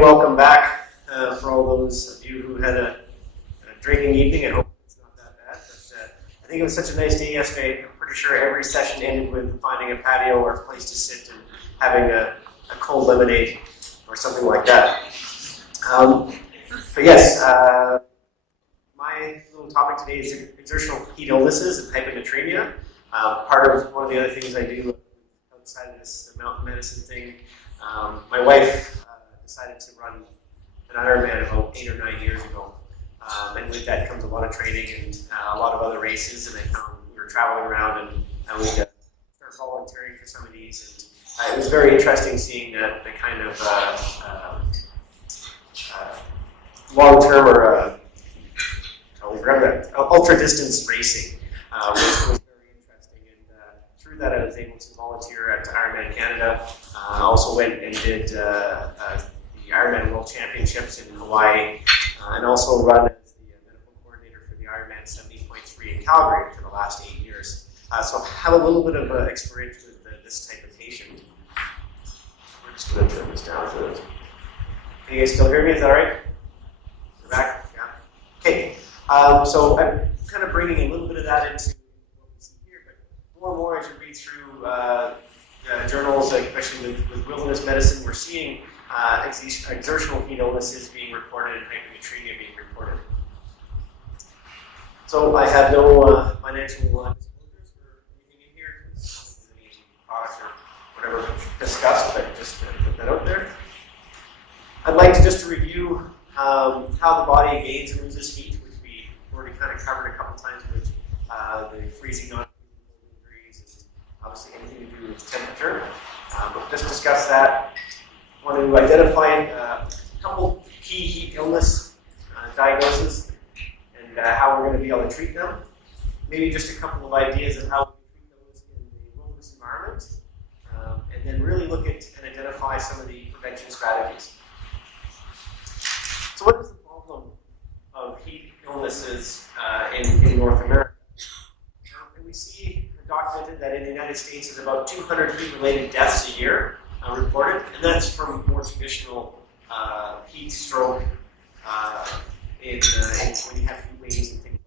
Welcome back for all those of you who had a drinking evening. I hope it's not that bad. But, I think it was such a nice day yesterday. I'm pretty sure every session ended with finding a patio or a place to sit and having a cold lemonade or something like that. But yes, my little topic today is exertional heat illnesses and hyponatremia. Part of one of the other things I do outside of this mountain medicine thing. My wife decided to run an Ironman about 8 or 9 years ago. And with that comes a lot of training and a lot of other races. And I found we were traveling around and we started volunteering for some of these. And it was very interesting seeing the kind of long-term or ultra-distance racing, which was very interesting. And through that, I was able to volunteer at Ironman Canada. I also went and did the Ironman World Championships in Hawaii, and also run as the medical coordinator for the Ironman 70.3 in Calgary for the last 8 years. So I have a little bit of experience with this type of patient. We're just going to turn this down for this. Can you guys still hear me? Is that all right? In the back? Yeah. Okay. So I'm kind of bringing a little bit of that into what we see here, but more and more as you read through journals, like especially with wilderness medicine, we're seeing exertional heat illnesses being reported and hyponatremia being reported. So I have no financial disclosures for anything in here, any products or whatever discussed, but just to put that out there. I'd like to just review how the body gains and loses heat, which we already kind of covered a couple times with the freezing on degrees and obviously anything to do with temperature. But just discuss that. I want to identify a couple key heat illness diagnoses and how we're going to be able to treat them. Maybe just a couple of ideas of how we treat those in the wilderness environment, and then really look at and identify some of the prevention strategies. So what is the problem of heat illnesses in North America? And we see documented that in the United States there's about 200 heat-related deaths a year reported, and that's from more traditional heat stroke when you have heat waves and things like that.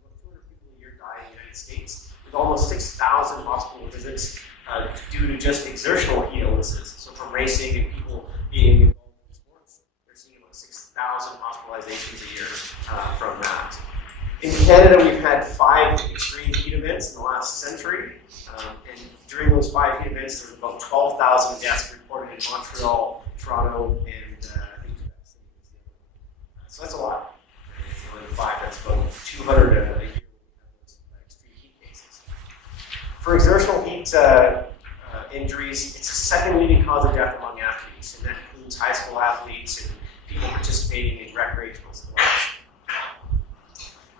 About 200 people a year die in the United States, with almost 6,000 hospital visits due to just exertional heat illnesses. So from racing and people being involved in sports, they're seeing about 6,000 hospitalizations a year from that. In Canada, we've had 5 extreme heat events in the last century, and during those 5 heat events, there were about 12,000 deaths reported in Montreal, Toronto, and I think Quebec City was the other one. So that's a lot. And in 5, that's about 200 a year when we have those extreme heat cases. For exertional heat injuries, it's the second leading cause of death among athletes, and that includes high school athletes and people participating in recreational sports.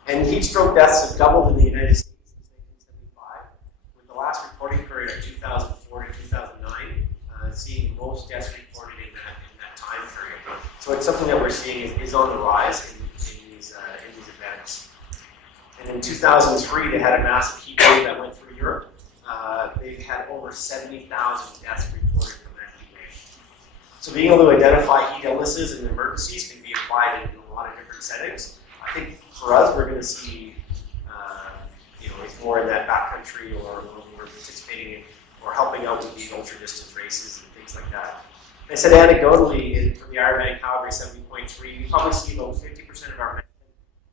And heat stroke deaths have doubled in the United States since 1975, with the last reporting period of 2004 to 2009 seeing the most deaths reported in that time period. So it's something that we're seeing is on the rise in these events. And in 2003, they had a massive heat wave that went through Europe. They've had over 70,000 deaths reported from that heat wave. So being able to identify heat illnesses and emergencies can be applied in a lot of different settings. I think for us, we're going to see, it's more in that backcountry or when we're participating in or helping out with these ultra-distance races and things like that. And I said anecdotally, for the Ironman Calgary 70.3, we probably see about 50% of our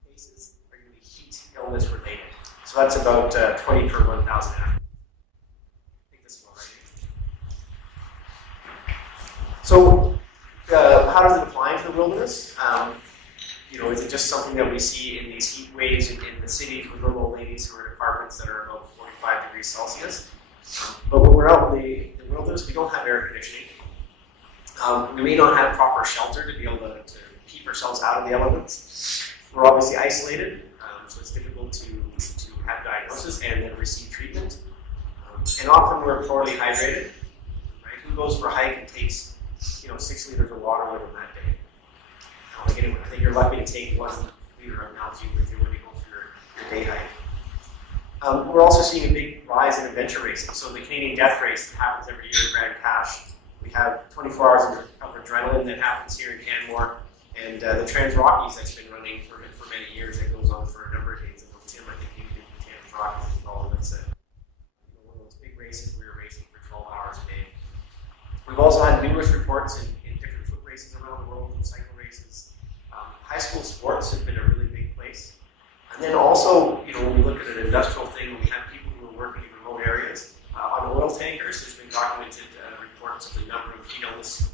cases are going to be heat illness related. So that's about 20 per 1,000 athletes. I think this is about right. So how does it apply to the wilderness? Is it just something that we see in these heat waves in the cities with little old ladies who are in apartments that are about 45 degrees Celsius? But when we're out in the wilderness, we don't have air conditioning. We may not have proper shelter to be able to keep ourselves out of the elements. We're obviously isolated, so it's difficult to have diagnosis and then receive treatment. And often we're poorly hydrated. goes for a hike and takes 6 liters of water with them that day. I think you're lucky to take 1 liter of algae with you when you go for your day hike. We're also seeing a big rise in adventure racing. So the Canadian Death Race that happens every year in Grand Cache, we have 24 hours of adrenaline that happens here in Canmore, and the Trans Rockies that's been running for many years. It goes on for a number of days. And Tim, I think you did the Trans Rockies as well. That's one of those big races we were racing for 12 hours a day. We've also had numerous reports in different foot races around the world and cycle races. High school sports have been a really big place. And then also, when we look at an industrial thing, we have people who are working in remote areas. On oil tankers, there's been documented reports of the number of heat illness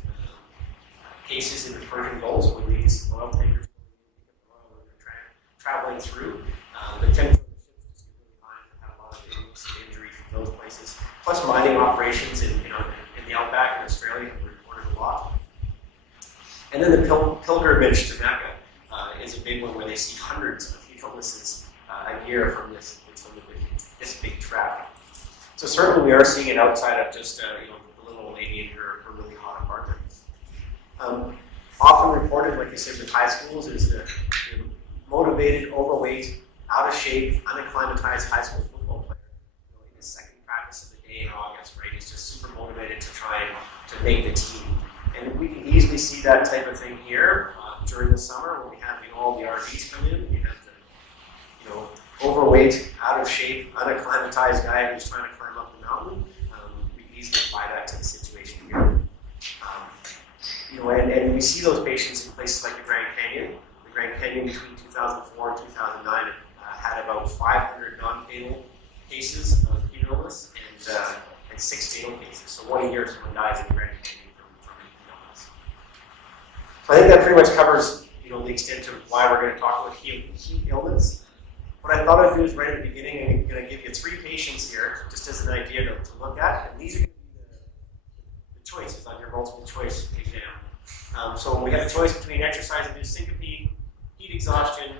cases in the Persian Gulf when these oil tankers traveling through. The temperature of the ships just get really high and have a lot of illness and injury from those places. Plus mining operations in the outback in Australia have reported a lot. And then the pilgrimage to Mecca is a big one where they see hundreds of heat illnesses a year from this big traffic. So certainly we are seeing it outside of just the little old lady in her really hot apartment. Often reported, like I said, with high schools is the motivated, overweight, out of shape, unacclimatized high school football player in his second practice of the day in August, right? He's just super motivated to try to make the team. And we can easily see that type of thing here during the summer when we have all the RVs come in. We have the overweight, out of shape, unacclimatized guy who's trying to climb up the mountain. We can easily apply that to the situation here. And we see those patients in places like the Grand Canyon. The Grand Canyon between 2004 and 2009 had about 500 non-fatal cases of heat illness and 6 fatal cases. So 1 a year someone dies in the Grand Canyon from heat illness. So I think that pretty much covers the extent of why we're going to talk about heat illness. What I thought I'd do is right at the beginning, I'm going to give you 3 patients here, just as an idea to look at. And these are going to be the choices on your multiple choice exam. So we have a choice between exercise-induced syncope, heat exhaustion,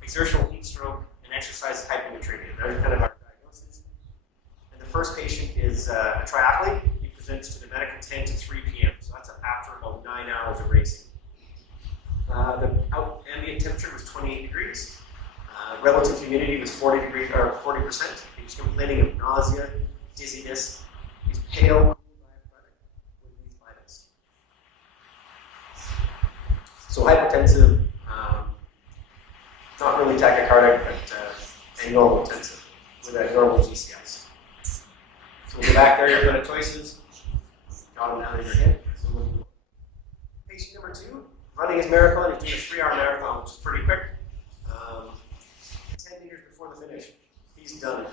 exertional heat stroke, and exercise hyponatremia. Those are kind of our diagnoses. And the first patient is a triathlete. He presents to the medical tent at 3 p.m. So that's after about 9 hours of racing. The ambient temperature was 28 degrees. Relative humidity was 40%. He was complaining of nausea, dizziness. He's pale, cool, diaphragmatic with these vitals. So hypotensive, not really tachycardic, but and normal intensive with a normal GCS. So we'll go back there, you've got choices. Got them down in your head. So we'll move on. Patient number 2, running his marathon. He's doing a 3-hour marathon, which is pretty quick. 10 meters before the finish, he's done.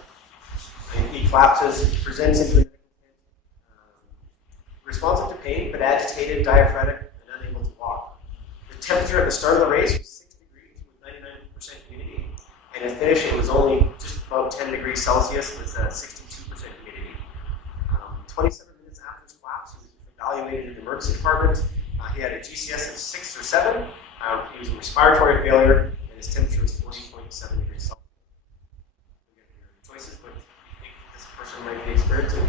And he collapses, presents into the medical tent, responsive to pain, but agitated, diaphragmatic, and unable to walk. The temperature at the start of the race was 6 degrees with 99% humidity, and at finish it was only just about 10 degrees Celsius with 62% humidity. 27 minutes after his collapse, he was evaluated in the emergency department. He had a GCS of 6 or 7. He was in respiratory failure, and his temperature was 40.7 degrees Celsius. You get your choices, but you think this person might be experiencing.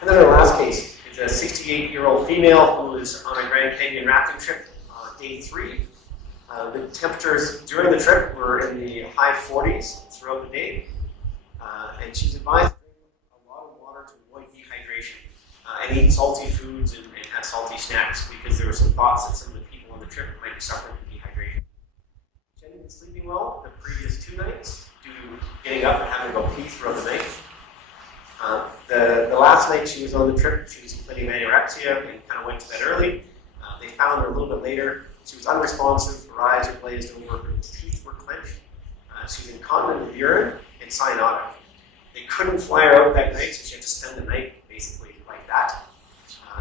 And then our last case is a 68-year-old female who was on a Grand Canyon rafting trip on day 3. The temperatures during the trip were in the high 40s throughout the day, and she's advised to drink a lot of water to avoid dehydration and eat salty foods and have salty snacks because there were some thoughts that some of the people on the trip might be suffering from dehydration. She hadn't been sleeping well the previous 2 nights due to getting up and having to go pee throughout the night. The last night she was on the trip, she was complaining of anorexia and kind of went to bed early. They found her a little bit later. She was unresponsive, her eyes were glazed over, her teeth were clenched. She was incontinent with urine and cyanotic. They couldn't fly her out that night, so she had to spend the night basically like that.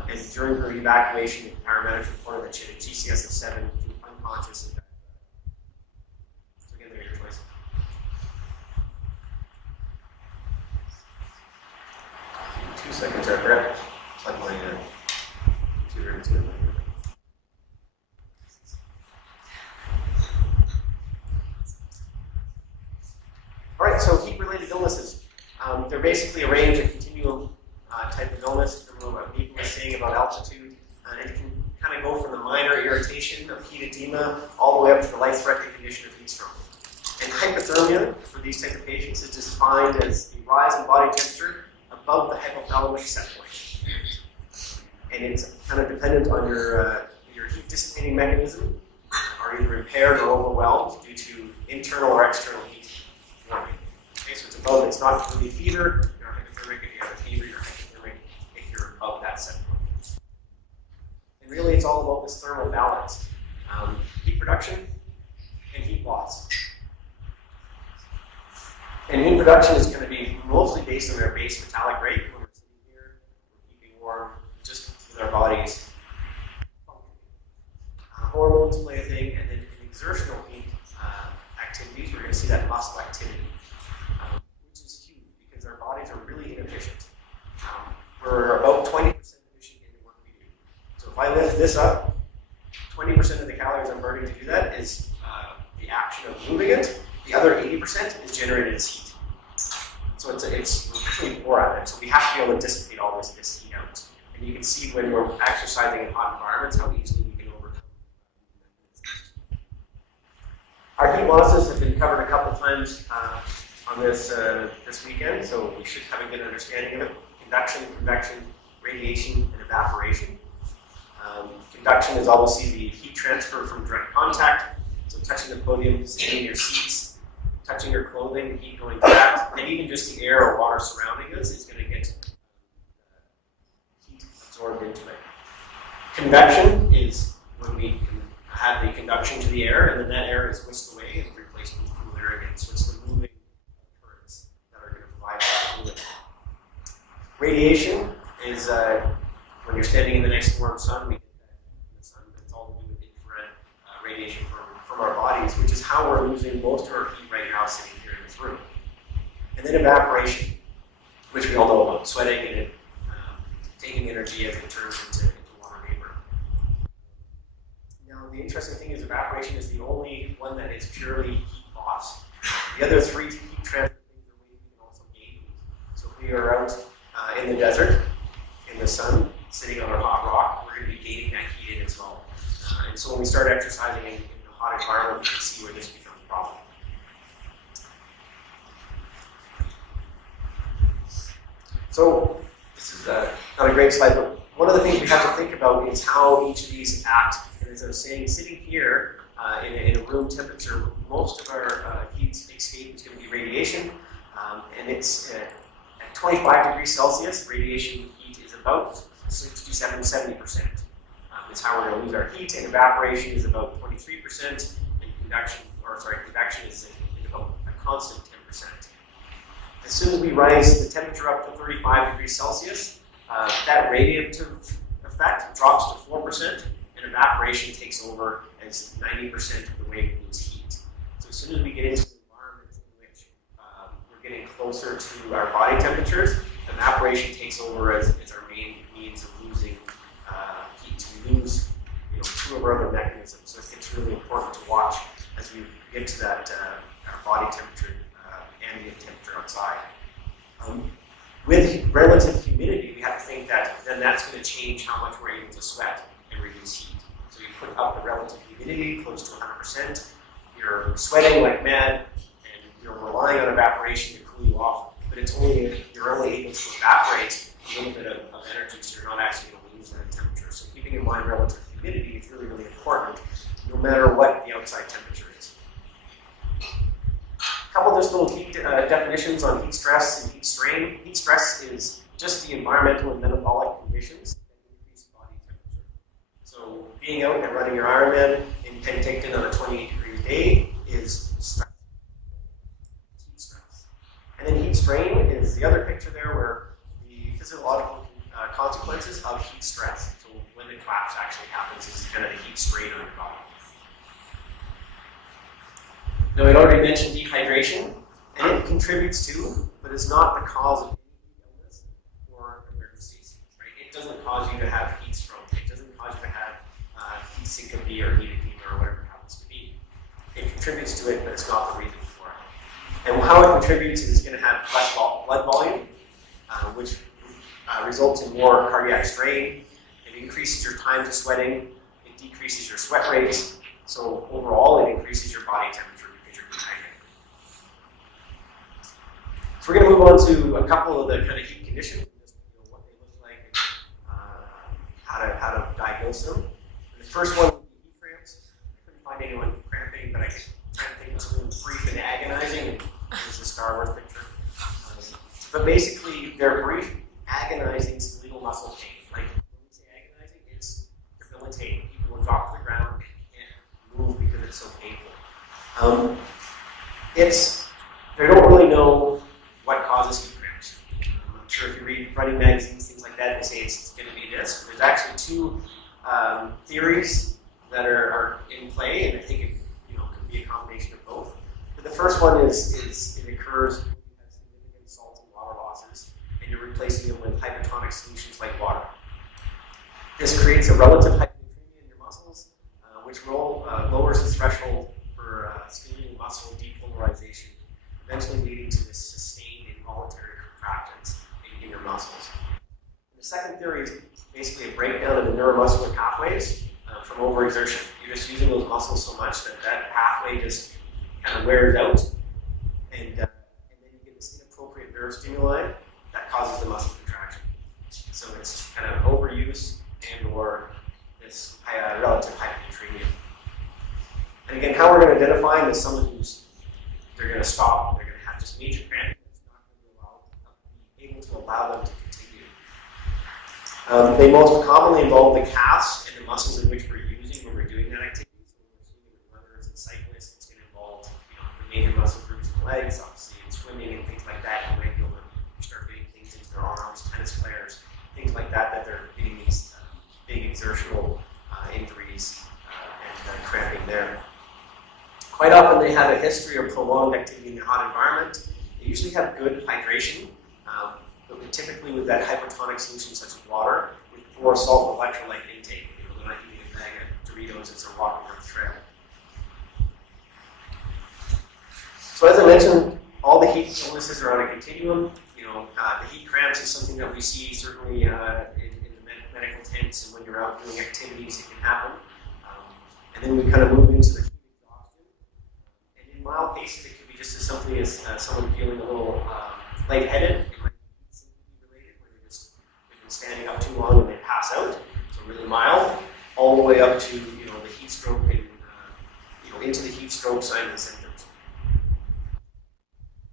And during her evacuation, the paramedics reported that she had a GCS of 7, she was unconscious. And so again, there are your choices. Two seconds, I forgot to plug my computer into it. All right, so heat-related illnesses. They're basically a range of continual type of illness, remember what people are saying about altitude, and it can kind of go from the minor irritation of heat edema all the way up to the life-threatening condition of heat stroke. And hypothermia for these type of patients is defined as a rise in body temperature above the hypothalamic set point. And it's kind of dependent on your heat dissipating mechanism, are either impaired or overwhelmed due to internal or external heat warming. Okay, so it's not really fever, you're hypothermic. If you have a fever, you're hypothermic if you're above that set point. And really it's all about this thermal balance. Heat production and heat loss. And heat production is going to be mostly based on our base metallic rate. When we're sitting here, we're keeping warm just with our bodies. Hormones play a thing, and then in exertional heat activities, we're going to see that muscle activity, which is huge because our bodies are really inefficient. We're about 20% efficient in the work we do. So if I lift this up, 20% of the calories I'm burning to do that is the action of moving it. The other 80% is generated as heat. So it's really poor at it. So we have to be able to dissipate all this heat out. And you can see when we're exercising in hot environments how easily we can overcome. Our heat losses have been covered a couple of times on this weekend, so we should have a good understanding of it. Conduction, convection, radiation, and evaporation. Conduction is obviously the heat transfer from direct contact, so touching the podium, sitting in your seats, touching your clothing, the heat going to that, and even just the air or water surrounding us is going to get heat absorbed into it. Convection is when we can have the conduction to the air, and then that air is whisked away and replaced with cool air again. So it's the moving currents that are going to provide that cooling. Radiation is when you're standing in the nice warm sun, we get that in the sun, but it's all to do with infrared radiation from our bodies, which is how we're losing most of our heat right now sitting here in this room. And then evaporation, which we all know about, sweating and taking energy as it turns into water vapor. Now, the interesting thing is evaporation is the only one that is purely heat loss. The other three heat transfer things are ways we can also gain heat. So if we are out in the desert, in the sun, sitting on a hot rock, we're going to be gaining that heat in as well. And so when we start exercising in a hot environment, we can see where this becomes a problem. So this is not a great slide, but one of the things we have to think about is how each of these act. And as I was saying, sitting here in a room temperature, most of our heat escape is going to be radiation, and it's at 25 degrees Celsius, radiation heat is about 67 to 70%. Is how we're going to lose our heat, and evaporation is about 23%, and convection is about a constant 10%. As soon as we rise the temperature up to 35 degrees Celsius, that radiative effect drops to 4%, and evaporation takes over as 90% of the way we lose heat. So as soon as we get into environments in which we're getting closer to our body temperatures, evaporation takes over as our main means of losing heat. We lose two of our other mechanisms. So it's really important to watch as we get to that our body temperature, ambient temperature outside. With relative humidity, we have to think that then that's going to change how much we're able to sweat and reduce heat. So you put up the relative humidity close to 100%, you're sweating like mad, and you're relying on evaporation to cool you off, but you're only able to evaporate a little bit of energy, so you're not actually going to lose that temperature. So keeping in mind relative humidity is really, really important, no matter what the outside temperature is. A couple of just little heat definitions on heat stress and heat strain. Heat stress is just the environmental and metabolic conditions that increase body temperature. So being out and running your Ironman in Penticton on a 28-degree day is stress. Heat stress. And then heat strain is the other picture there where the physiological consequences of heat stress. So when the collapse actually happens is kind of the heat strain on your body. Now, I'd already mentioned dehydration, and it contributes to, but is not the cause of any illness or emergencies. Right? It doesn't cause you to have heat stroke. It doesn't cause you to have heat syncope or heat edema or whatever it happens to be. It contributes to it, but it's not the reason for it. And how it contributes is it's going to have less blood volume, which results in more cardiac strain. It increases your time to sweating. It decreases your sweat rates. So overall, it increases your body temperature because you're dehydrated. So we're going to move on to a couple of the kind of heat conditions, just what they look like, and how to diagnose them. And the first one would be heat cramps. I couldn't find anyone cramping, but I was trying to think of something brief and agonizing, and here's the Star Wars picture. But basically, they're brief, agonizing skeletal muscle pain. Like when we say agonizing, it's debilitating. People will drop to the ground and can't move because it's so painful. They don't really know what causes heat cramps. I'm sure if you read running magazines, things like that, they say it's going to be this. But there's actually two theories that are in play, and I think it could be a combination of both. But the first one is it occurs when you have significant salt and water losses, and you're replacing them with hypotonic solutions like water. This creates a relative hyponatremia in your muscles, which lowers the threshold for skeletal muscle depolarization, eventually leading to this sustained involuntary contractions in your muscles. And the second theory is basically a breakdown of the neuromuscular pathways from overexertion. You're just using those muscles so much that pathway just kind of wears out, and then you get this inappropriate nerve stimuli that causes the muscle contraction. So it's kind of overuse and/or this relative hyponatremia. And again, how we're going to identify them is someone they're going to stop, they're going to have just major cramping that's not going to be able to allow them to continue. They most commonly involve the calves and the muscles in which we're using when we're doing that activity. So when we're seeing it with runners and cyclists, it's going to involve the major muscle groups in the legs, obviously in swimming and things like that. You might be able to start getting things into their arms, tennis players, things like that they're getting these big exertional injuries and cramping there. Quite often they have a history of prolonged activity in a hot environment. They usually have good hydration, but typically with that hypertonic solution such as water, with poor salt electrolyte intake. They're not eating a bag of Doritos as they're walking on the trail. So as I mentioned, all the heat illnesses are on a continuum. The heat cramps is something that we see certainly in the medical tents, and when you're out doing activities, it can happen. And then we kind of move into the heat exhaustion. And in mild cases, it could be just as simply as someone feeling a little lightheaded. It might be symptom related, where they've been standing up too long and they pass out. So really mild, all the way up to the heat stroke and into the heat stroke signs and symptoms.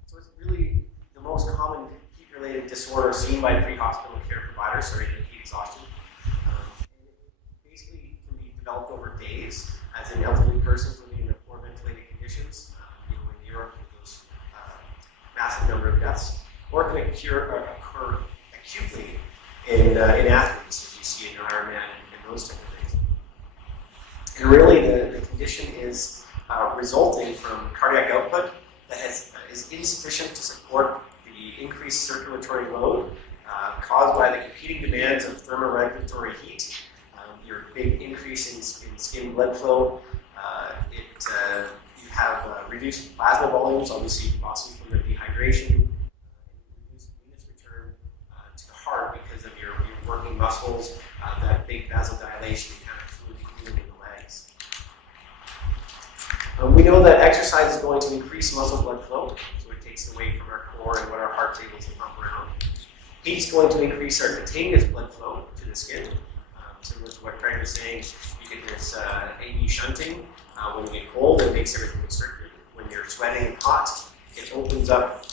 So it's really the most common heat-related disorder seen by pre-hospital care providers, heat exhaustion. Basically can be developed over days, as in elderly persons living in poor ventilated conditions, in Europe with those massive number of deaths, or can occur acutely in athletes, as you see in your Ironman and those type of things. And really, the condition is resulting from cardiac output that is insufficient to support the increased circulatory load caused by the competing demands of thermoregulatory heat, your big increase in skin blood flow. You have reduced plasma volumes, obviously from the dehydration, and reduced venous return to the heart because of your working muscles, that big vasodilation and kind of fluid cooling in the legs. We know that exercise is going to increase muscle blood flow, so it takes away from our core and what our heart's able to pump around. Heat is going to increase our cutaneous blood flow to the skin. Similar to what Craig was saying, you get this AV shunting. When you get cold, it makes everything constricted. When you're sweating and hot, it opens up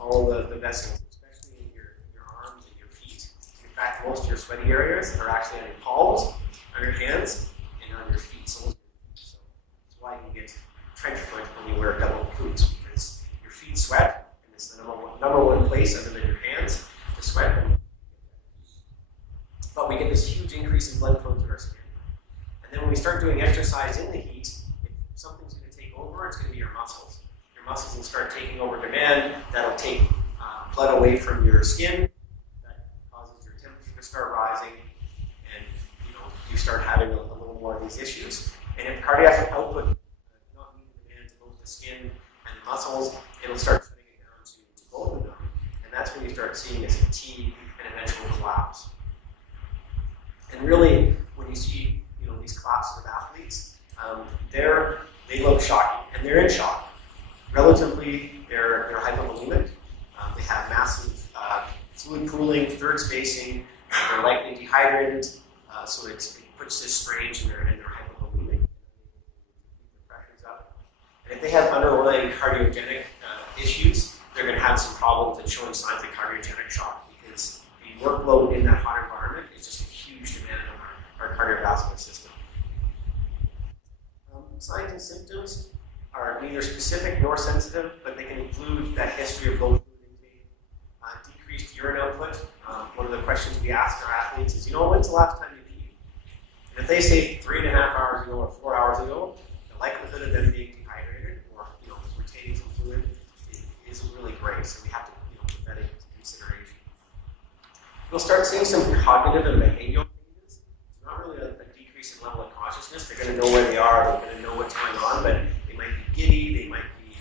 all the vessels, especially in your arms and your feet. In fact, most of your sweaty areas are actually on your palms, on your hands, and on your feet. So that's why you get trench foot when you wear double boots, because your feet sweat, and it's the number one place other than your hands to sweat. But we get this huge increase in blood flow to our skin. And then when we start doing exercise in the heat, if something's going to take over, it's going to be your muscles. Your muscles will start taking over demand. That'll take blood away from your skin. That causes your temperature to start rising, and you start having a little more of these issues. And if cardiac output cannot meet the demands of both the skin and the muscles, it'll start shutting it down to both of them. And that's when you start seeing this fatigue and eventual collapse. And really, when you see these collapses of athletes, they look shocking, and they're in shock. Relatively, they're hypovolemic. They have massive fluid pooling, third spacing. They're likely dehydrated, so it puts this strange in their hypovolemic. The pressure's up. And if they have underlying cardiogenic issues, they're going to have some problems in showing signs of cardiogenic shock, because the workload in that hot environment is just a huge demand on our cardiovascular system. Signs and symptoms are neither specific nor sensitive, but they can include that history of low fluid intake, decreased urine output. One of the questions we ask our athletes is, when's the last time you peed? And if they say 3.5 hours ago or 4 hours ago, the likelihood of them being dehydrated or retaining some fluid isn't really great. So we have to put that into consideration. We'll start seeing some cognitive and behavioral changes. It's not really a decrease in level of consciousness. They're going to know where they are. They're going to know what's going on, but they might be giddy. They might be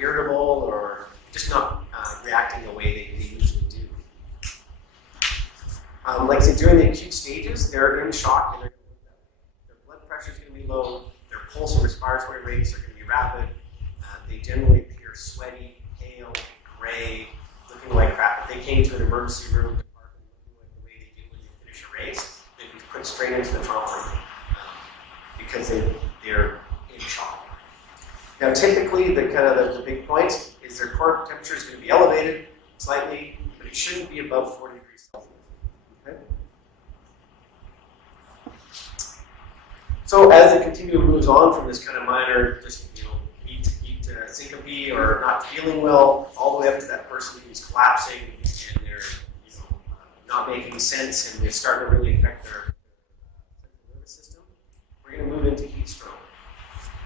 irritable, or just not reacting the way they usually do. Like I said, during the acute stages, they're in shock, and their blood pressure is going to be low. Their pulse and respiratory rates are going to be rapid. They generally appear sweaty, pale, gray, looking like crap. If they came to an emergency room department looking like the way they do when you finish a race, they'd be put straight into the trauma room because they're in shock. Now, typically, the big point is their core temperature is going to be elevated slightly, but it shouldn't be above 40 degrees Celsius. Okay? So as the continuum moves on from this kind of minor, heat syncope or not feeling well, all the way up to that person who's collapsing and they're not making sense, and they're starting to really affect their central nervous system, we're going to move into heat stroke.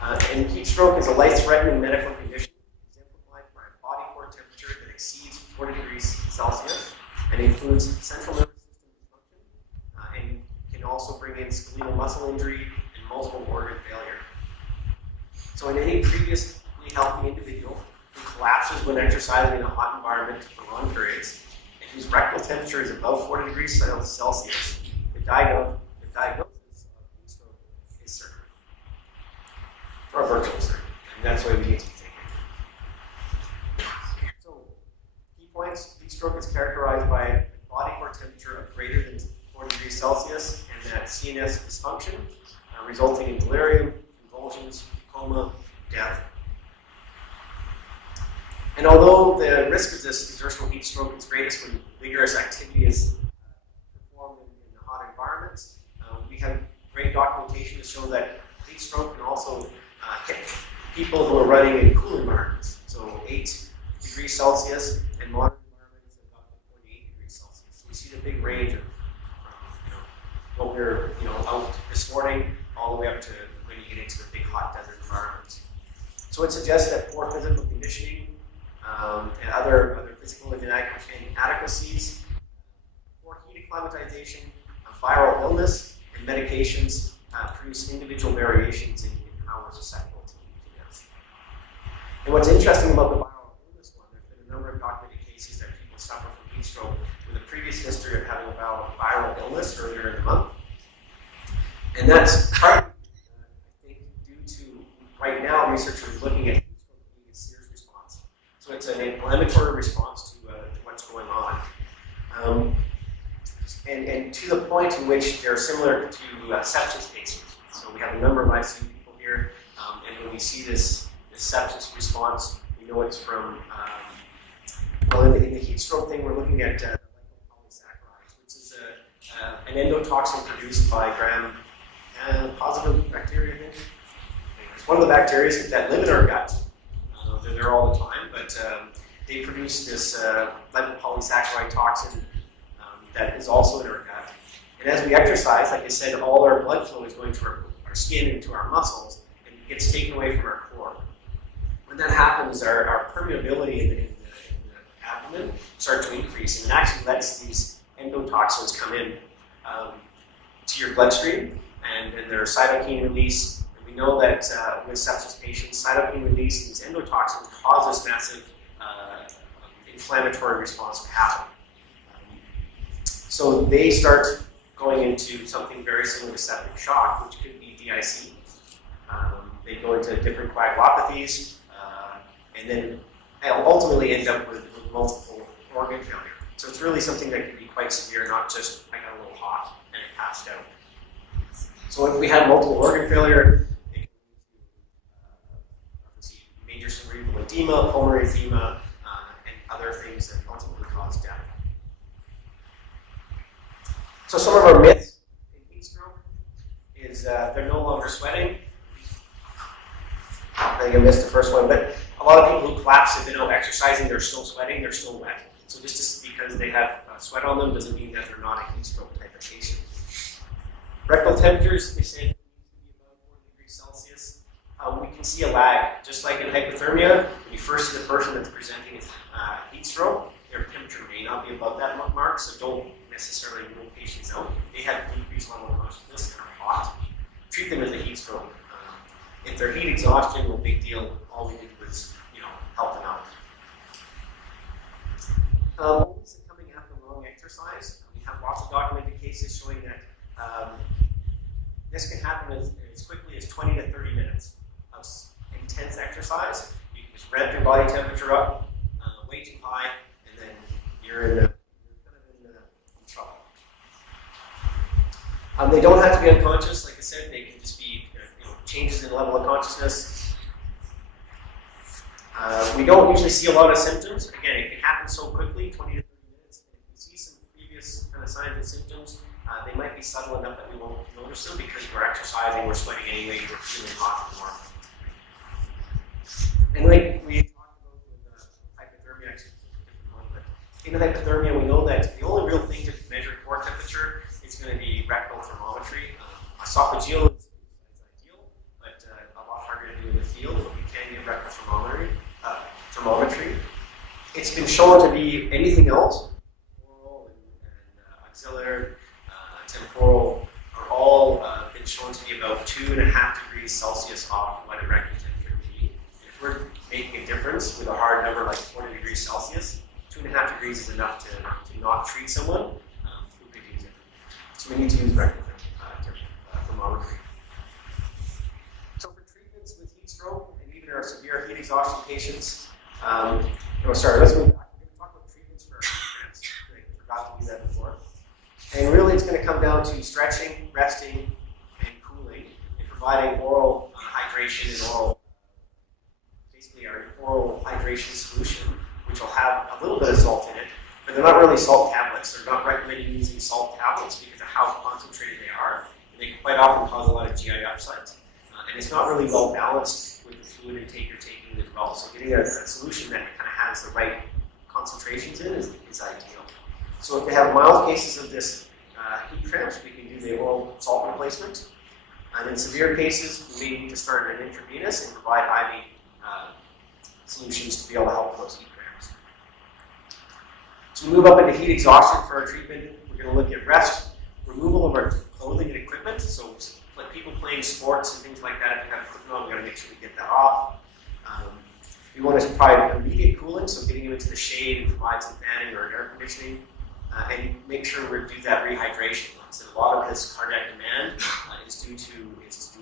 And heat stroke is a life-threatening medical condition exemplified by a body core temperature that exceeds 40 degrees Celsius and includes central nervous system dysfunction, and can also bring in skeletal muscle injury and multiple organ failure. So in any previously healthy individual who collapses when exercising in a hot environment for long periods, and whose rectal temperature is above 40 degrees Celsius, the diagnosis of heat stroke is certain. Or virtually certain. And that's why we need to be taken. So, key points: heat stroke is characterized by a body core temperature of greater than 40 degrees Celsius and that CNS dysfunction, resulting in delirium, convulsions, coma, death. And although the risk of this exertional heat stroke is greatest when vigorous activity is performed in hot environments, we have great documentation to show that heat stroke can also hit people who are running in cool environments. So 8 degrees Celsius and moderate environments of up to 28 degrees Celsius. So we see the big range of what we're out this morning all the way up to when you get into the big hot desert environments. So it suggests that poor physical conditioning and other physical inadequacies, poor heat acclimatization, viral illness, and medications produce individual variations in how we're susceptible to this. And what's interesting about the viral illness one, there's been a number of documented cases that people suffer from heat stroke with a previous history of having a viral illness earlier in the month. And that's partly, I think, due to, right now, researchers looking at heat stroke being a serious response. So it's an inflammatory response to what's going on. And to the point in which they're similar to sepsis cases. So we have a number of ICU people here, and when we see this sepsis response, we know it's from, in the heat stroke thing, we're looking at polysaccharides, which is an endotoxin produced by gram-positive bacteria, I think. It's one of the bacteria that live in our gut. They're there all the time, but they produce this lipopolysaccharide toxin that is also in our gut. And as we exercise, like I said, all our blood flow is going to our skin and to our muscles, and it gets taken away from our core. When that happens, our permeability in the abdomen starts to increase, and it actually lets these endotoxins come in to your bloodstream, and their cytokine release. And we know that with sepsis patients, cytokine release and these endotoxins cause this massive inflammatory response to happen. So they start going into something very similar to septic shock, which could be DIC. They go into different coagulopathies, and then ultimately end up with multiple organ failure. So it's really something that can be quite severe, not just I got a little hot and it passed out. So if we have multiple organ failure, it can lead to major cerebral edema, pulmonary edema, and other things that ultimately cause death. So some of our myths in heat stroke is they're no longer sweating. I think I missed the first one, but a lot of people who collapse have been out exercising, they're still sweating, they're still wet. So just because they have sweat on them doesn't mean that they're not a heat stroke type of patient. Rectal temperatures, they say, need to be about 40 degrees Celsius. We can see a lag. Just like in hypothermia, when you first see the person that's presenting with heat stroke, their temperature may not be above that mark, so don't necessarily rule patients out. They have decreased level of consciousness and are hot. Treat them as a heat stroke. If they're heat exhaustion, no big deal. All we did was, help them out. Always coming after long exercise. We have lots of documented cases showing that this can happen as quickly as 20 to 30 minutes of intense exercise. You can just ramp your body temperature up way too high, and then you're in trouble. They don't have to be unconscious. Like I said, they can just be changes in level of consciousness. We don't usually see a lot of symptoms. Again, it can happen so quickly, 20 to 30 minutes. And if we see some previous kind of signs and symptoms, they might be subtle enough that we won't notice them because we're exercising, we're sweating anyway, we're feeling hot and warm. And like we talked about with hypothermia, actually, but in hypothermia, we know that the only real thing to measure core temperature is going to be rectal thermometry. Esophageal is ideal, but a lot harder to do in the field, but we can get rectal thermometry. It's been shown to be anything else, oral and axillary, temporal, are all been shown to be about 2.5 degrees Celsius off what a rectal temperature would be. If we're making a difference with a hard number like 40 degrees Celsius, 2.5 degrees is enough to not treat someone who could use it. So we need to use rectal thermometry. So for treatments with heat stroke and even our severe heat exhaustion patients, let's move back. We're going to talk about treatments for cramps. I forgot to do that before. And really it's going to come down to stretching, resting, and cooling, and providing oral hydration and basically our oral hydration solution, which will have a little bit of salt in it, but they're not really salt tablets. They're not recommended using salt tablets because of how concentrated they are. They quite often cause a lot of GI upsets. And it's not really well balanced with the fluid intake you're taking as well. So getting a solution that kind of has the right concentrations in is ideal. So if they have mild cases of this heat cramps, we can do the oral salt replacement. And in severe cases, we may need to start an intravenous and provide IV solutions to be able to help those heat cramps. So we move up into heat exhaustion for our treatment. We're going to look at rest, removal of our clothing and equipment. So like people playing sports and things like that, if you have equipment on, we got to make sure we get that off. We want to provide immediate cooling, so getting them into the shade and provide some fanning or air conditioning, and make sure we do that rehydration. So a lot of this cardiac demand is to do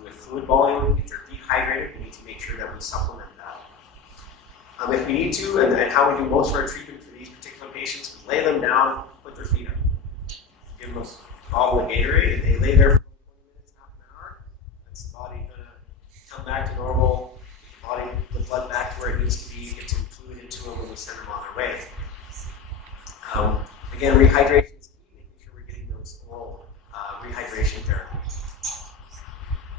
with fluid volume. If they're dehydrated, we need to make sure that we supplement that. If we need to, and how we do most of our treatment for these particular patients, we lay them down, put their feet up, give them a bottle of Gatorade, and they lay there for 20 minutes, half an hour. That's the body going to come back to normal. The blood back to where it needs to be, get some fluid into them, and we send them on their way. Again, rehydration is key, making sure we're getting those oral rehydration therapies.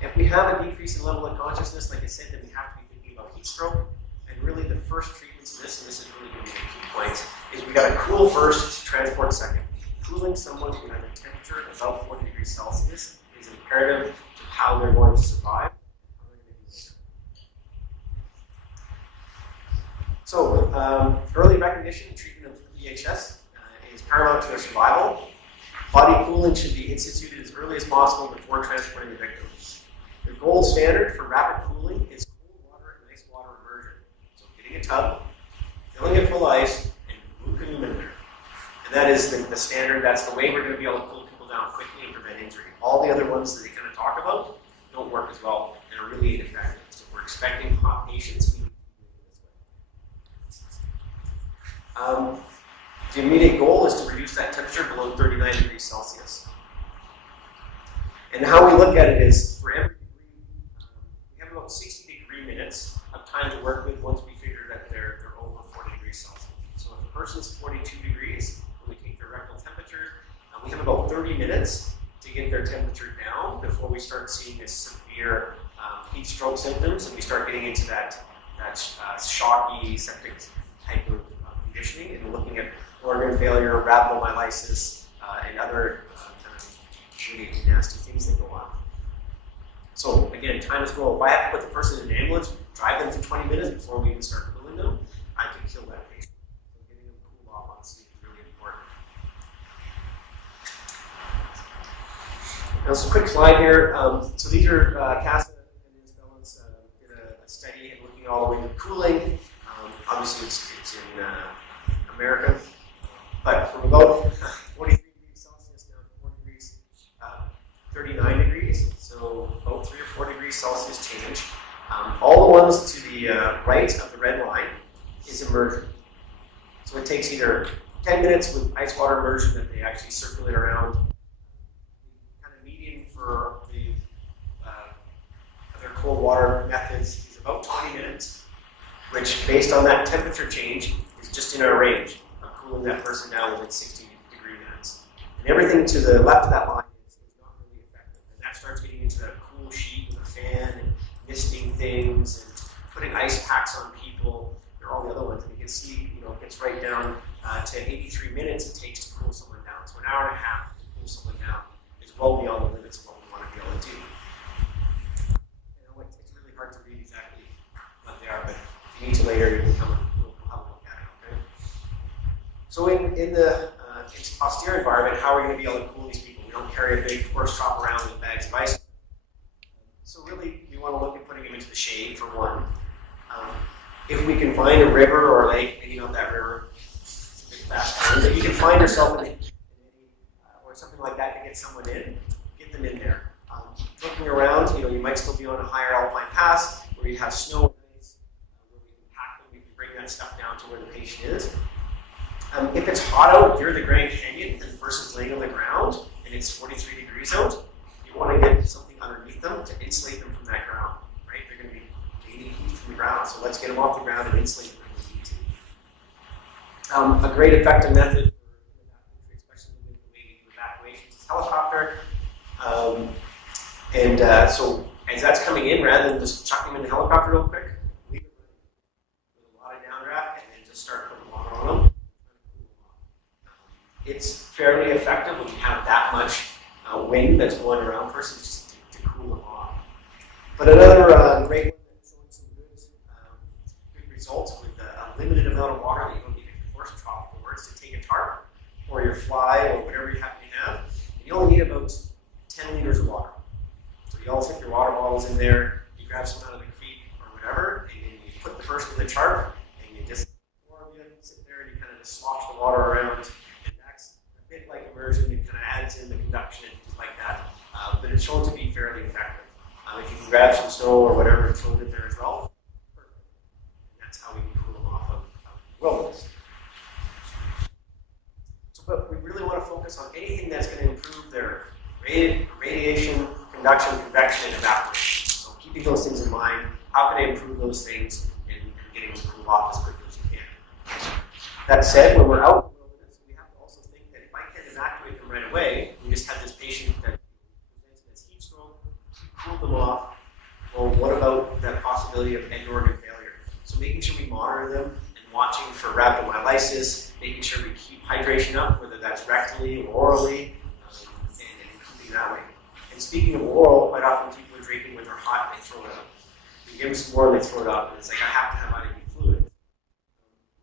If we have a decrease in level of consciousness, like I said, then we have to be thinking about heat stroke. And really the first treatments of this, and this is really going to be the key points, is we got to cool first, transport second. Cooling someone who has a temperature above 40 degrees Celsius is imperative to how they're going to survive. So, early recognition and treatment of EHS is paramount to their survival. Body cooling should be instituted as early as possible before transporting the victim. The gold standard for rapid cooling is cold water and ice water immersion. So, getting a tub, filling it full of ice, and mooking them in there. And that is the standard, that's the way we're going to be able to cool people down quickly and prevent injury. All the other ones that they kind of talk about don't work as well and are really ineffective. So if we're expecting hot patients, we need to do it this way. The immediate goal is to reduce that temperature below 39 degrees Celsius. And how we look at it is, for every degree, we have about 60 degree minutes of time to work with once we figure that they're over 40 degrees Celsius. So if a person's 42 degrees, when we take their rectal temperature, we have about 30 minutes to get their temperature down before we start seeing this severe heat stroke symptoms, and we start getting into that shocky septic type of conditioning, and looking at organ failure, rhabdomyolysis, and other kind of really nasty things that go on. So again, time is goal. If I have to put the person in an ambulance, drive them for 20 minutes before we even start cooling them, I can kill that patient. So getting them cool off on sleep is really important. Now, some quick slide here. So these are CASA and Ms. Bellance did a study looking all the way to cooling. Obviously, it's in America, but from about 43 degrees Celsius down to 4 degrees, 39 degrees, so about 3 or 4 degrees Celsius change. All the ones to the right of the red line is immersion. So it takes either 10 minutes with ice water immersion that they actually circulate around. Kind of median for the other cold water methods is about 20 minutes, which based on that temperature change is just in our range of cooling that person down within 60 degree minutes. And everything to the left of that line is not really effective. And that starts getting into that cool sheet with a fan and misting things and putting ice packs on people. There are all the other ones. And you can see, it gets right down to 83 minutes it takes to cool someone down. So an hour and a half to cool someone down is well beyond the limits of what we want to be able to do. It's really hard to read exactly what they are, but if you need to later, you can come and we'll have a look at it. Okay? So in the austere environment, how are we going to be able to cool these people? We don't carry a big horse trap around with bags of ice. So really, you want to look at putting them into the shade for one. If we can find a river or a lake, maybe not that river, it's a bit fast, but you can find yourself in or something like that to get someone in, get them in there. Looking around, you might still be on a higher alpine pass where you have snow and ice, where we can pack them, we can bring that stuff down to where the patient is. If it's hot out, if you're in the Grand Canyon and the person's laying on the ground and it's 43 degrees out, you want to get something underneath them to insulate them from that ground, right? They're going to be gaining heat from the ground, so let's get them off the ground and insulate them when we need to. A great effective method for especially with evacuations is helicopter. So as that's coming in, rather than just chucking them in the helicopter real quick, leave it with a lot of downdraft and then just start putting water on them. It's fairly effective when you have that much wind that's blowing around persons just to cool them off. But another great one that showed some good results with a limited amount of water that you don't need to force trough for is to take a tarp or your fly or whatever you happen to have. And you only need about 10 liters of water. So you all stick your water bottles in there, you grab some out of the creek or whatever, and then you put the first in the tarp, and you just sit there and you kind of just slosh the water around. A bit like immersion, it kind of adds in the conduction and things like that, but it's shown to be fairly effective. If you can grab some snow or whatever and throw it in there as well, perfect. And that's how we can cool them off of wilderness. So, but we really want to focus on anything that's going to improve their radiation, conduction, convection, and evaporation. So keeping those things in mind, how can I improve those things and getting them cooled off as quickly as you can. That said, when we're out, evacuate them right away. We just had this patient that presents as heat stroke, cooled them off. Well, what about that possibility of end organ failure? So making sure we monitor them and watching for rhabdomyolysis, making sure we keep hydration up, whether that's rectally or orally, and keeping that way. And speaking of oral, quite often people are drinking when they're hot and they throw it up. You give them some more and they throw it up, and it's like, I have to have IV fluid.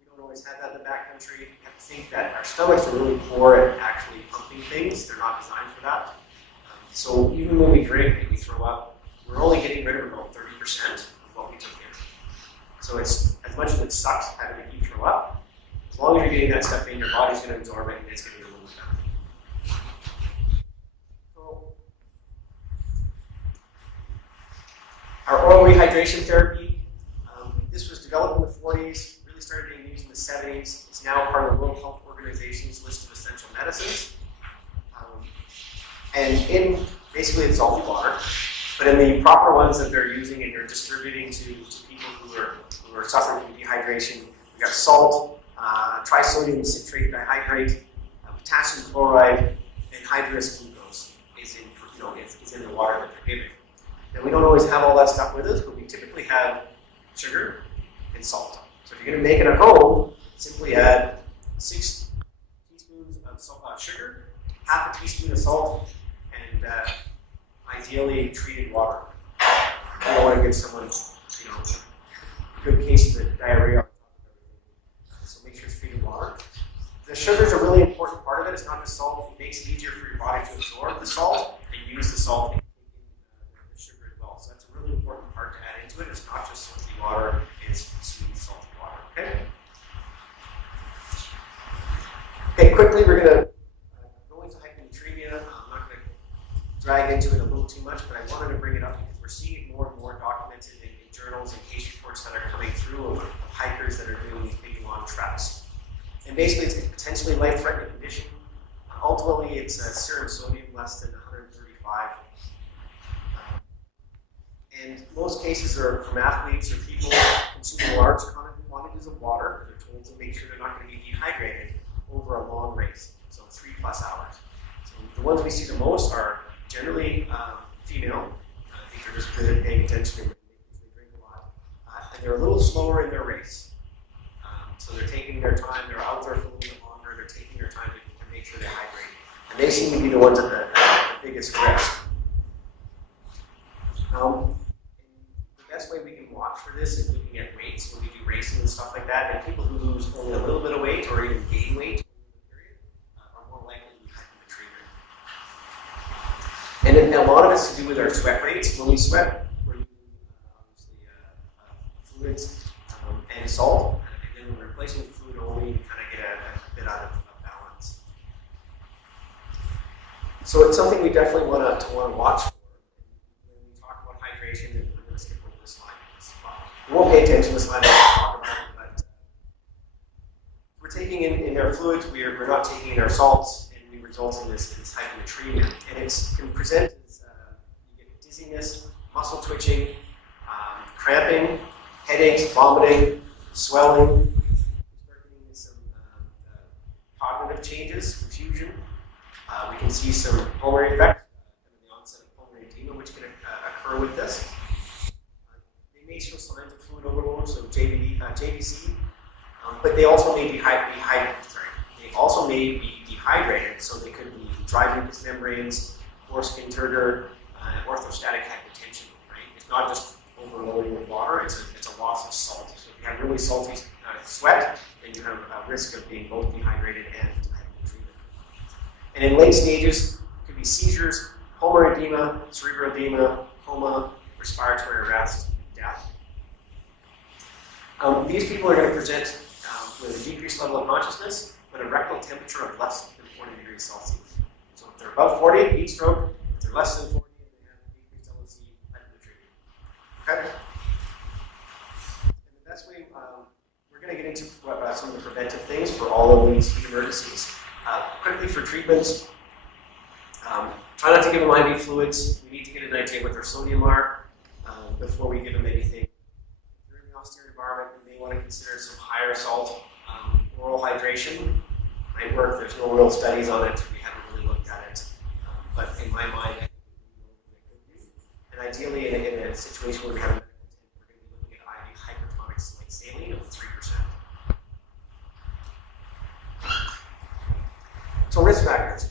We don't always have that in the backcountry. You have to think that our stomachs are really poor at actually pumping things. They're not designed for that. So even when we drink and we throw up, we're only getting rid of about 30% of what we took in. So it's, as much as it sucks having to keep throw up, As long as you're getting that stuff in, your body's going to absorb it and it's going to be a little bit better. So, our oral rehydration therapy, this was developed in the 40s, really started being used in the 70s. It's now part of the World Health Organization's list of essential medicines. And basically it's salty water, but in the proper ones that they're using and they're distributing to people who are suffering from dehydration, we've got salt, trisodium citrate dihydrate, potassium chloride, and hydrous glucose is in the water that they're giving. Now we don't always have all that stuff with us, but we typically have sugar and salt. So if you're going to make it at home, simply add 6 teaspoons of sugar, half a teaspoon of salt, and ideally treated water. I don't want to give someone, a good case of diarrhea. So make sure it's treated water. The sugar is a really important part of it. It's not just salt. It makes it easier for your body to absorb the salt and use the salt in the sugar as well. So that's a really important part to add into it. It's not just salty water, it's sweet salty water. Okay? Okay, quickly we're going to go into hyponatremia. I'm not going to drag into it a little too much, but I wanted to bring it up because we're seeing it more and more documented in journals and case reports that are coming through of hikers that are doing these big long treks. And basically it's a potentially life-threatening condition. Ultimately it's a serum sodium less than 135. And most cases are from athletes or people consuming large quantities of water. They're told to make sure they're not going to be dehydrated over a long race, so 3+ hours. So the ones we see the most are generally female. I think they're just good at paying attention and they drink a lot. And they're a little slower in their race. So they're taking their time, they're out there for a little bit longer, they're taking their time to make sure they hydrate. And they seem to be the ones at the biggest risk. The best way we can watch for this is looking at weights when we do racing and stuff like that. And people who lose only a little bit of weight or even gain weight are more likely to be hyponatremia. And a lot of it's to do with our sweat rates. When we sweat, we're using obviously fluids and salt. And then when we're replacing with fluid only, you kind of get a bit out of balance. So it's something we definitely want to watch for. When we talk about hydration, and we're going to skip over this slide. We won't pay attention to this slide as we talk about it, but we're taking in their fluids, we're not taking in our salts, and we result in this hyponatremia. And it can present as you get dizziness, muscle twitching, cramping, headaches, vomiting, swelling. We start getting some cognitive changes, confusion. We can see some pulmonary effects, the onset of pulmonary edema, which can occur with this. They may show signs of fluid overload, so JVC, but they also may be dehydrated, so they could be dry mucous membranes, poor skin turgor, orthostatic hypotension. Right? It's not just overloading with water; it's a loss of salt. So if you have really salty sweat, then you have a risk of being both dehydrated and hypotreated. And in late stages, it could be seizures, pulmonary edema, cerebral edema, coma, respiratory arrest, death. These people are going to present with a decreased level of consciousness, but a rectal temperature of less than 40 degrees Celsius. So if they're above 40, heat stroke. If they're less than 40, they have decreased LOC, hyponatremia. Okay? And the best way, we're going to get into some of the preventive things for all of these emergencies. Quickly for treatments, try not to give them IV fluids. We need to get an idea what their sodium are before we give them anything. If you're in an austere environment, you may want to consider some higher salt oral hydration. Might work. There's no real studies on it. We haven't really looked at it. But in my mind, I think we know and ideally, in a situation where we have a medical tent, we're going to be looking at IV hypertonics like saline of 3%. So risk factors.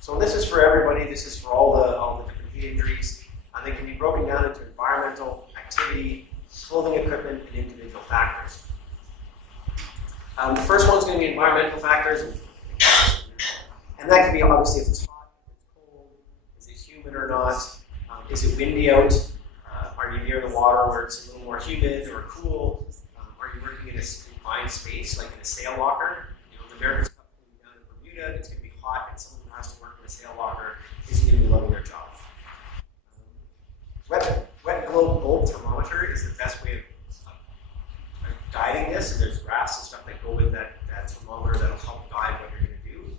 So this is for everybody. This is for all the different heat injuries. They can be broken down into environmental, activity, clothing equipment, and individual factors. The first one is going to be environmental factors, and that can be obviously if it's hot, if it's cold, is it humid or not, is it windy out, are you near the water where it's a little more humid or cool, are you working working in a confined space, like in a sail locker. You know, the Americans down in Bermuda, it's going to be hot, and someone who has to work in a sail locker isn't going to be loving their job. Wet globe bulb thermometer is the best way of guiding this, and there's graphs and stuff that go with that thermometer that'll help guide what you're going to do.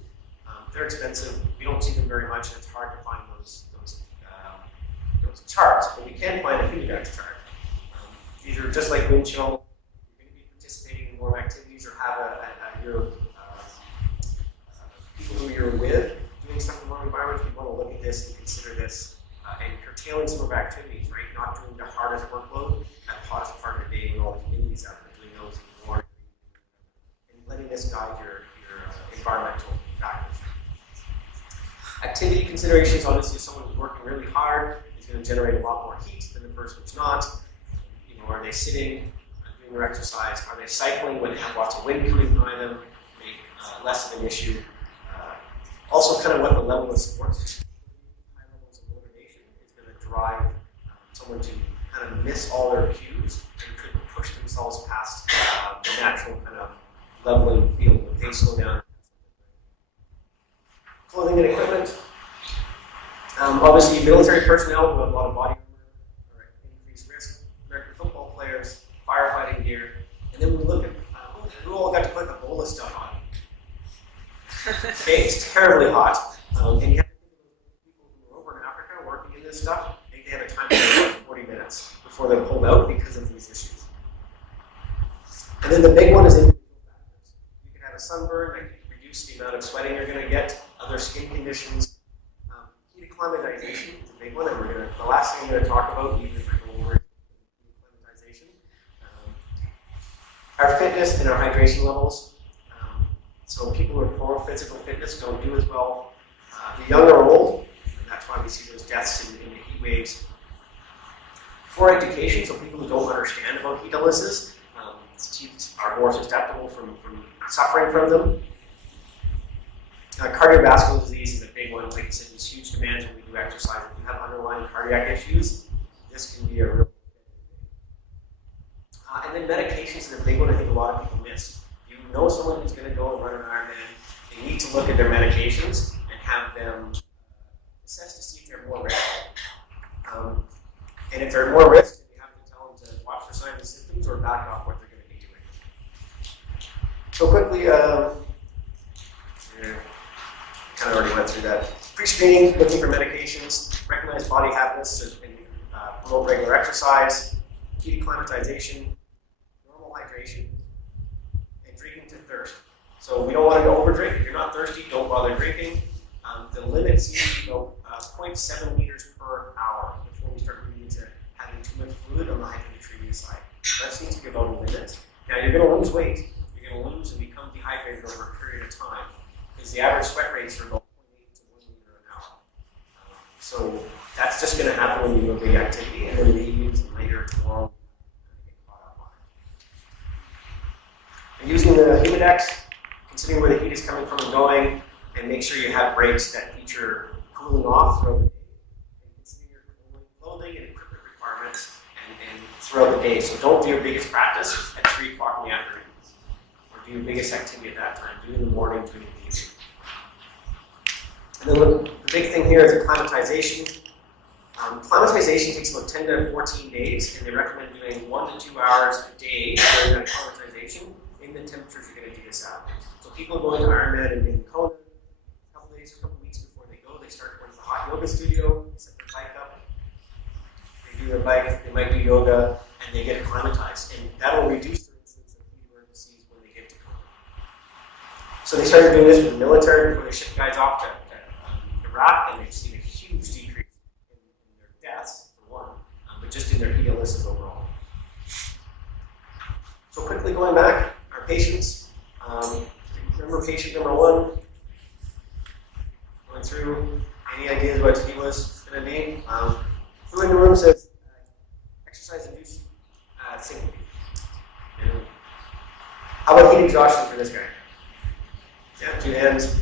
They're expensive. We don't see them very much, and it's hard to find those charts, but we can find a Humidex chart. These are just like wind chill. You're going to be participating in warm activities or have your people who you're with doing stuff in warm environments. We want to look at this and consider this and curtailing some of our activities, right? Not doing the hardest workload at the hottest part of the day when all the humidity's out, but doing those in the morning and letting this guide your environmental factors. Activity considerations, obviously, if someone who's working really hard is going to generate a lot more heat than the person who's not. You know, are they sitting, doing their exercise? Are they cycling when they have lots of wind coming behind them? Make less of an issue. Also, kind of what the level of sports, high levels of motivation is going to drive someone to kind of miss all their cues and could push themselves past the natural kind of leveling field when they slow down. Clothing and equipment. Obviously, military personnel who have a lot of body armor are at increased risk. American football players, firefighting gear, and then we look at who all got to put Ebola stuff on. Okay, it's terribly hot, and you have people who are over in Africa working in this stuff. They have a time of 40 minutes before they're pulled out because of these issues. And then the big one is individual factors. You can have a sunburn that can reduce the amount of sweating you're going to get. Other skin conditions. Heat acclimatization is a big one, and the last thing I'm going to talk about, even if I go over heat acclimatization, our fitness and our hydration levels. So people who are poor physical fitness don't do as well. The young or old, and that's why we see those deaths in the heat waves. Poor education, so people who don't understand about heat illnesses are more susceptible from suffering from them. Cardiovascular disease is a big one. Like I said, there's huge demands when we do exercise. If you have underlying cardiac issues, this can be a real and then medications is a big one I think a lot of people miss. You know someone who's going to go and run an Ironman, they need to look at their medications and have them assessed to see if they're more risk. And if they're more risk, you have to tell them to watch for signs and symptoms or back off what they're going to be doing. So quickly, kind of already went through that. Pre-screening, looking for medications, recognize body habits, and promote regular exercise, heat acclimatization, normal hydration, and drinking to thirst. So we don't want to go overdrink. If you're not thirsty, don't bother drinking. The limit seems to go 0.7 liters per hour before we start moving into having too much fluid on the hyponatremia side. That seems to be about a limit. Now you're going to lose weight. You're going to lose and become dehydrated over a period of time. Because the average sweat rates are about 0.8 to 1 liter an hour. So that's just going to happen when you do a big activity, and then maybe use it later tomorrow and get caught up on it. And using the Humidex, considering where the heat is coming from and going, and make sure you have breaks that feature cooling off throughout the day. And consider your clothing and equipment requirements and throughout the day. So don't do your biggest practice at 3 o'clock in the afternoon. Or do your biggest activity at that time. Do it in the morning, do it in the evening. And then the big thing here is acclimatization. Acclimatization takes about 10 to 14 days, and they recommend doing 1 to 2 hours a day during that acclimatization in the temperatures you're going to do this at. So people going to Ironman in Kona, a couple weeks before they go, they start going to the hot yoga studio, they set their bike up, they do their bike, they might do yoga, and they get acclimatized. And that will reduce their incidence of heat emergencies when they get to Kona. So they started doing this with the military before they shipped guys off to Iraq, and they've seen a huge decrease in their deaths, for one, but just in their heat illnesses overall. So quickly going back, our patients. Remember patient number 1? Going through any ideas what he was going to be? Who in the room says exercise-induced syncope? How about heat exhaustion for this guy? Yeah, 2 hands.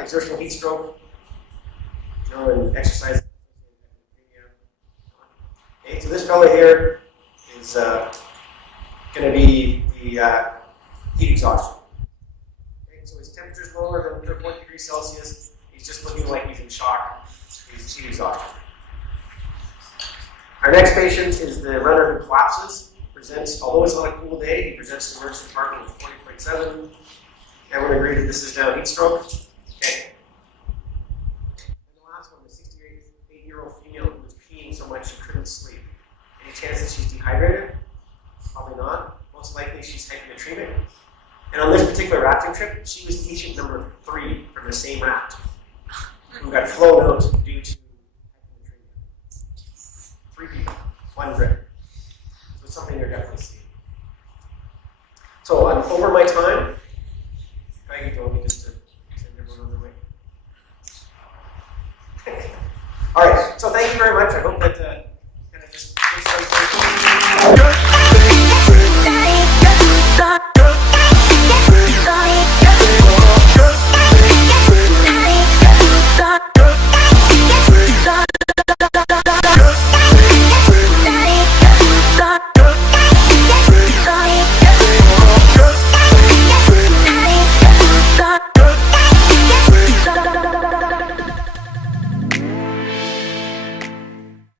Exertional heat stroke. And exercise. Okay, so this fellow here is going to be the heat exhaustion. Okay, so his temperature is lower than 31 degrees Celsius. He's just looking like he's in shock. He's heat exhaustion. Our next patient is the runner who collapses. Presents, although it's on a cool day, he presents to the emergency department with 40.7. Everyone agreed that this is now heat stroke. Okay. And the last one, the 68-year-old female who was peeing so much she couldn't sleep. Any chance that she's dehydrated? Probably not. Most likely she's hyponatremic. And on this particular rafting trip, she was patient number 3 from the same raft who got flown out due to hyponatremia. 3 people, 1 trip. So it's something you're definitely seeing. So I'm over my time. Maggie told me just to send everyone on their way. All right, so thank you very much. I hope that